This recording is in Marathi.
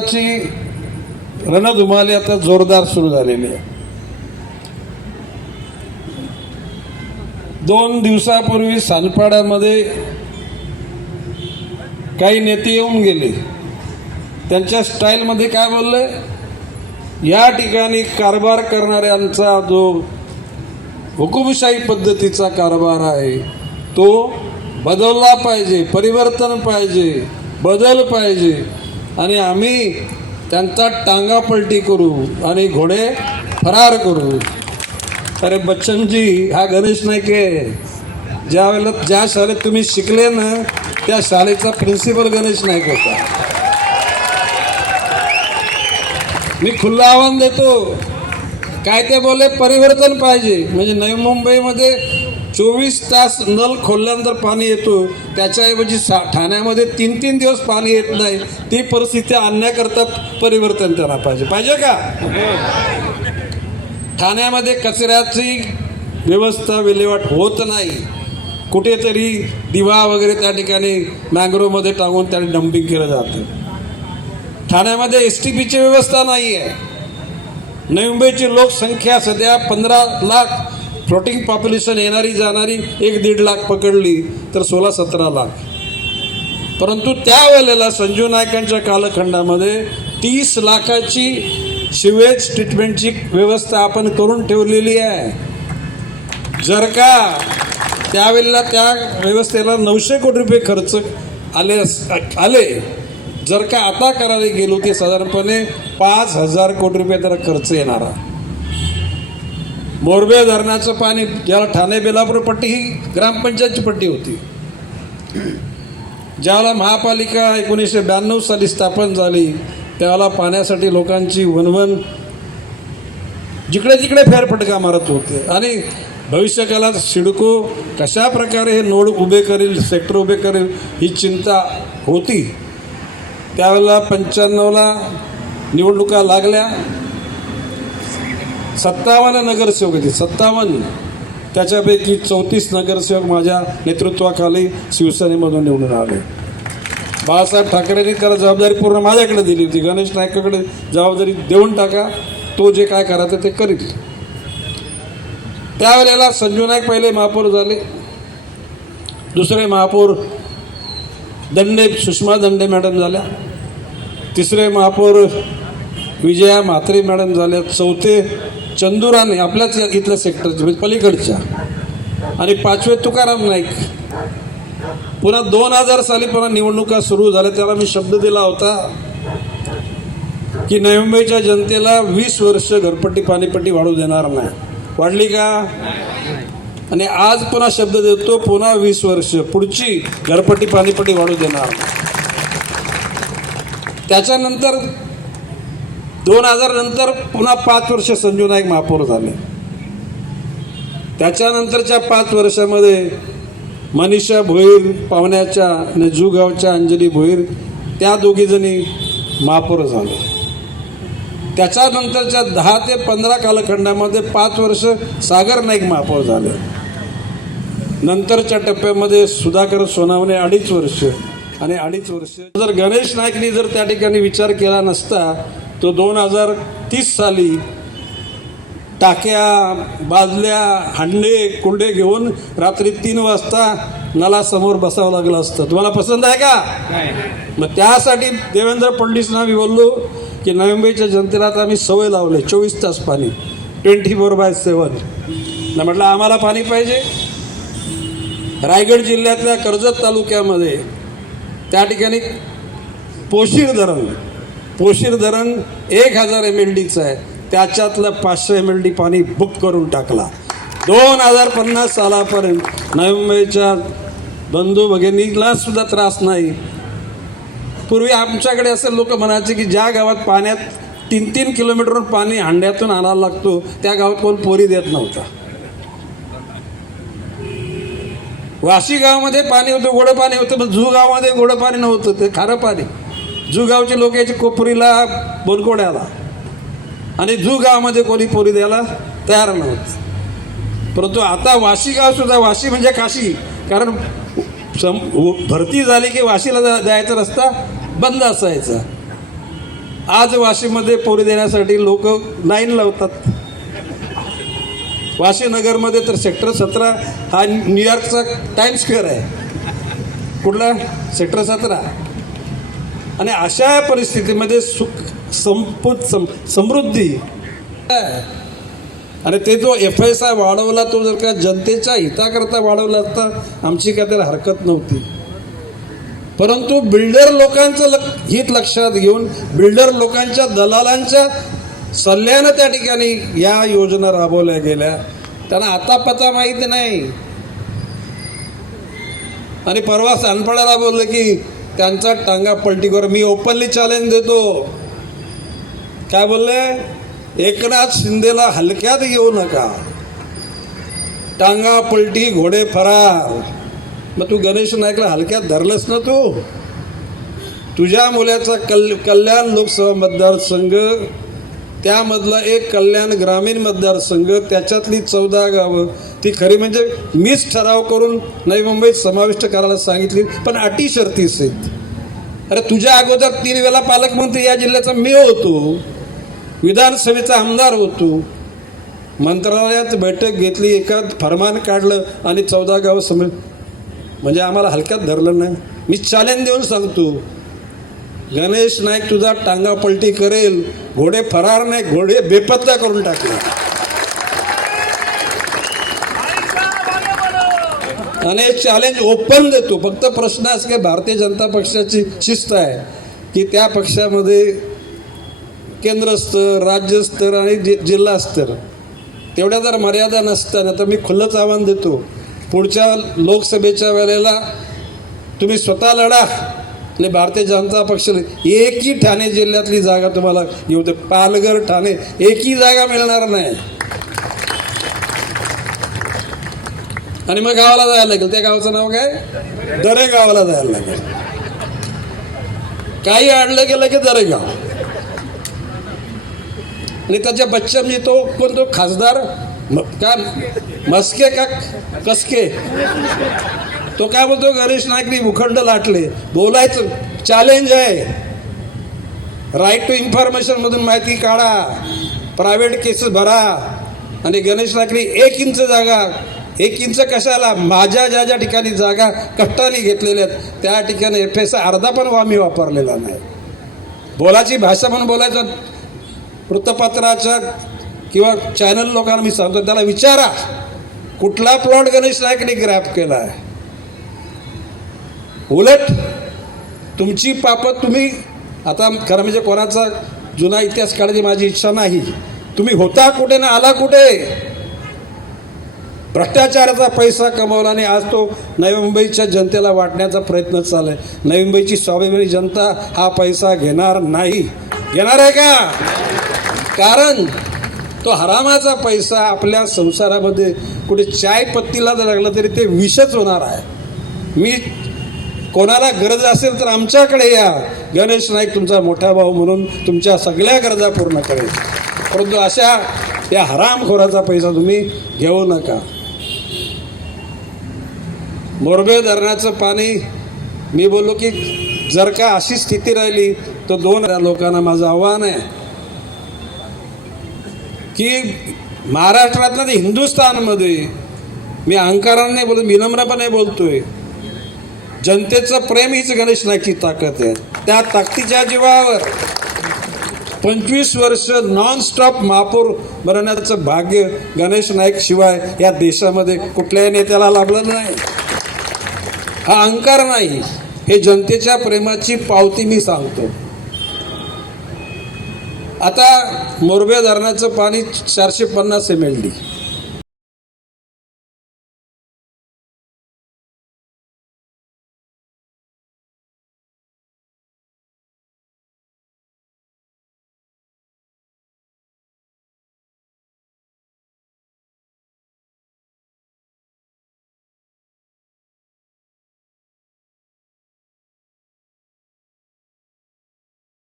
ची रणधुमाळी आता जोरदार सुरू झालेली आहे. 2 दिवसापूर्वी सानपाड्यामध्ये काही नेते येऊन गेले. त्यांच्या स्टाईलमध्ये काय बोलले, या ठिकाणी कारभार करणाऱ्यांचा जो हुकुमशाही पद्धतीचा कारभार आहे तो बदलला पाहिजे, परिवर्तन पाहिजे, बदल पाहिजे आणि आम्ही त्यांचा टांगापलटी करू आणि घोडे फरार करू. अरे बच्चनजी, हा गणेश नाईक आहे. ज्या शाळेत तुम्ही शिकले ना त्या शाळेचा प्रिन्सिपल गणेश नाईक होता. मी खुल्लं आव्हान देतो, काय ते बोले परिवर्तन पाहिजे. म्हणजे नवी मुंबईमध्ये 24 तास नल खोलल्यानंतर पाणी येतो, त्याच्याऐवजी ठाण्यामध्ये 3-3 दिवस पाणी येत नाही. ती परिस्थिती आणण्याकरता परिवर्तन त्यांना पाहिजे. पाहिजे का? ठाण्यामध्ये कचऱ्याची व्यवस्था विल्हेवाट होत नाही. कुठेतरी दिवा वगैरे त्या ठिकाणी मँग्रोवमध्ये टाकून त्याने डंपिंग केलं जातं. ठाण्यामध्ये STPची व्यवस्था नाही आहे. नवी मुंबईची लोकसंख्या सध्या 15 लाख, फ्लोटिंग पॉप्युलेशन येणारी जाणारी 1-1.5 लाख पकडली तर 16-17 लाख. परंतु त्यावेळेला संजू नायकांच्या कालखंडामध्ये 30 लाखाची सिवेज ट्रीटमेंटची व्यवस्था आपण करून ठेवलेली आहे. जर का त्यावेळेला त्या व्यवस्थेला 900 कोटी रुपये खर्च आले, जर का आता करायला गेलो ते साधारणपणे 5,000 कोटी रुपये त्याला खर्च येणारा. मोरबे धरणाचं पाणी, ज्याला ठाणे बेलापूर पट्टी ही ग्रामपंचायतची पट्टी होती, ज्याला महापालिका 1992 साली स्थापन झाली त्यावेळेला पाण्यासाठी लोकांची वणवण जिकडे तिकडे फेरफटका मारत होते. आणि भविष्यकाळात सिडको कशा प्रकारे हे नोड उभे करेल, सेक्टर उभे करेल ही चिंता होती. त्यावेळेला 95ला निवडणुका लागल्या. 57 नगरसेवक होते, 57. त्याच्यापैकी 34 नगरसेवक माझ्या नेतृत्वाखाली शिवसेनेमधून निवडून आले. बाळासाहेब ठाकरेंनी त्याला जबाबदारी पूर्ण माझ्याकडे दिली होती. गणेश नाईकाकडे जबाबदारी देऊन टाका, तो जे काय करायचं ते करील. त्यावेळेला संजू नाईक पहिले महापौर झाले. दुसरे महापौर दंडे, सुषमा दंडे मॅडम झाल्या. तिसरे महापौर विजया म्हात्रे मॅडम झाल्या. चौथे चंदुराने, आपल्याच इथल्या सेक्टरचे म्हणजे पलीकडच्या. आणि 5वे तुकाराम नाईक. पुन्हा 2000 साली पुन्हा निवडणुका सुरू झाल्या. त्याला मी शब्द दिला होता की नवी मुंबईच्या जनतेला 20 वर्ष घरपट्टी पाणीपट्टी वाढू देणार नाही. वाढली का? आणि आज पुन्हा शब्द देतो, पुन्हा 20 वर्ष पुढची घरपट्टी पाणीपट्टी वाढू देणार. त्याच्यानंतर 2000 नंतर पुन्हा 5 वर्ष संजू नाईक महापौर झाले. त्याच्यानंतरच्या 5 वर्षामध्ये मनीषा भोईर पावण्याच्या आणि जुगावच्या अंजली भोईर त्या दोघीजणी महापौर झाले. त्याच्यानंतरच्या 10 ते 15 कालखंडामध्ये 5 वर्ष सागर नाईक महापौर झाले. नंतरच्या टप्प्यामध्ये सुधाकर सोनावणे 2.5 वर्ष आणि 2.5 वर्ष. जर गणेश नाईकनी जर त्या ठिकाणी विचार केला नसता तो 2030 साली टाक्या, बादल्या, हांडे, कुंडे घेऊन रात्री 3 वाजता नलासमोर बसावं लागलं असतं. तुम्हाला पसंत आहे का? मग त्यासाठी देवेंद्र फडणवीसांना मी बोललो की नवी मुंबईच्या जनतेला आता आम्ही सवय लावले 24 तास पाणी, 24/7. ना म्हटलं आम्हाला पाणी पाहिजे. रायगड जिल्ह्यातल्या कर्जत तालुक्यामध्ये त्या ठिकाणी पोशीर धरण 1000 MLDचं आहे. त्याच्यातलं 500 MLD पाणी बुक करून टाकला. 2050 सालापर्यंत नवी मुंबईच्या बंधू भगिनीला सुद्धा त्रास नाही. पूर्वी आमच्याकडे असे लोक म्हणायचे की ज्या गावात पाण्यात 3-3 किलोमीटरवर पाणी हांड्यातून आणायला लागतो त्या गावात कोण पोरी देत नव्हता. वाशी गावामध्ये पाणी होतं, गोडं पाणी होतं, पण जू गावामध्ये गोडं पाणी नव्हतं, ते खारं पाणी. जू गावचे लोक यायचे कोपरीला, बोनकोड्याला, आणि जू गावामध्ये कोणी पोरी द्यायला तयार नव्हतं. परंतु आता वाशी गाव सुद्धा, वाशी म्हणजे काशी, कारण भरती झाली की वाशीला जायचा रस्ता बंद असायचा. आज वाशीमध्ये पोरी देण्यासाठी लोक लाईन लावतात. वाशी नगरमध्ये तर सेक्टर 17 हा न्यूयॉर्कचा टाइम स्क्वेअर आहे. कुठला? सेक्टर 17. आणि अशा परिस्थितीमध्ये समृद्धी आणि ते जो FSI वाढवला तो जर का जनतेच्या हिताकरता वाढवला असता आमची काय त्याला हरकत नव्हती. परंतु बिल्डर लोकांचं हित लक्षात घेऊन बिल्डर लोकांच्या दलालांच्या सल्ल्यानं त्या ठिकाणी या योजना राबवल्या गेल्या. त्यांना आता पता माहिती नाही. आणि परवा सानपाड्याला बोललं की त्यांचा टांगा पलटीवर. मी ओपनली चॅलेंज देतो. काय बोलले? एकनाथ शिंदेला हलक्यात घेऊ नका. टांगा पलटी घोडे फरार. मग तू गणेश नाईकला हलक्यात धरलंस ना. तुझ्या मुलाचा कल्याण लोकसभा मतदारसंघ, त्यामधला एक कल्याण ग्रामीण मतदारसंघ, त्याच्यातली 14 गावं ती खरी म्हणजे मीच ठराव करून नवी मुंबईत समाविष्ट करायला सांगितली, पण अटी शर्ती आहेत. अरे तुझ्या अगोदर 3 वेळा पालकमंत्री या जिल्ह्याचा मी होतो, विधानसभेचा आमदार होतो, मंत्रालयात बैठक घेतली, एका फरमान काढलं आणि 14 गावं म्हणजे आम्हाला हलक्यात धरलं नाही. मी चॅलेंज देऊन सांगतो, गणेश नाईक तुझा टांगा पलटी करेल. घोडे फरार नाही, घोडे बेपत्ता करून टाकले. आणि चॅलेंज ओपन देतो. फक्त प्रश्न असा की भारतीय जनता पक्षाची शिस्त आहे की त्या पक्षामध्ये केंद्र स्तर, राज्य स्तर आणि जिल्हा स्तर तेवढ्या जर मर्यादा नसताना तर मी खुल्लंच आव्हान देतो, पुढच्या लोकसभेच्या वेळेला तुम्ही स्वतः लढा आणि भारतीय जनता पक्षाला एकही ठाणे जिल्ह्यातली जागा तुम्हाला येऊ दे. पालघर, ठाणे एकही जागा मिळणार नाही. आणि मग गावाला जायला लागेल. त्या गावाचं नाव काय? दरे गावाला जायला लागेल. काही अडलं गेलं की दरे गाव. आणि त्याच्या बच्चा म्हणजे तो कोण? तो खासदार का मस्के का कसके? तो काय बोलतो? गणेश नाईकनी भूखंड लाटले. बोलायचं चॅलेंज आहे. राईट टू इन्फॉर्मेशन मधून माहिती काढा, प्रायव्हेट केसेस भरा. आणि गणेश नाईकनी 1 इंच जागा, 1 इंच कशाला? माझ्या ज्या ज्या ठिकाणी जागा कष्टाने घेतलेल्या आहेत त्या ठिकाणी FSI अर्धा पण आम्ही वापरलेला नाही. बोलाची भाषा म्हणून बोलायचं. वृत्तपत्राच्या किंवा चॅनल लोकांना मी सांगतो, त्याला विचारा कुठला प्लॉट गणेश नाईकने ग्रॅब केला आहे. उलट तुमची पापत तुम्ही आता खरं म्हणजे कोणाचा जुना इतिहास काढायची माझी इच्छा नाही. तुम्ही होता कुठे ना आला कुठे? भ्रष्टाचाराचा पैसा कमवला आणि आज तो नवी मुंबईच्या जनतेला वाटण्याचा प्रयत्न चालू आहे. नवी मुंबईची स्वाभिमानी जनता हा पैसा घेणार नाही. घेणार आहे का? कारण तो हरामाचा पैसा आपल्या संसारामध्ये कुठे चाय पत्तीला जर लागला तरी ते विषच होणार आहे. मी कोणाला गरज असेल तर आमच्याकडे या. गणेश नाईक तुमचा मोठा भाऊ म्हणून तुमच्या सगळ्या गरजा पूर्ण करेल. परंतु अशा या हरामखोराचा पैसा तुम्ही घेऊ नका. मोरबे धरणाचं पाणी मी बोललो की जर का अशी स्थिती राहिली तर 2 लोकांना माझं आव्हान आहे की महाराष्ट्रातल्या हिंदुस्थानमध्ये, मी अहंकाराने नाही बोलत, विनम्रपणे बोलतोय, जनतेचं प्रेम हीच गणेश नाईकची ताकद आहे. त्या ताकदीच्या जीवावर 25 वर्ष नॉनस्टॉप महापौर बनवण्याचं भाग्य गणेश नाईक शिवाय या देशामध्ये कुठल्याही नेत्याला लाभलं नाही. हा अहंकार नाही, हे जनतेच्या प्रेमाची पावती मी सांगतो. आता मोरबे धरणाचं पाणी 450 MLD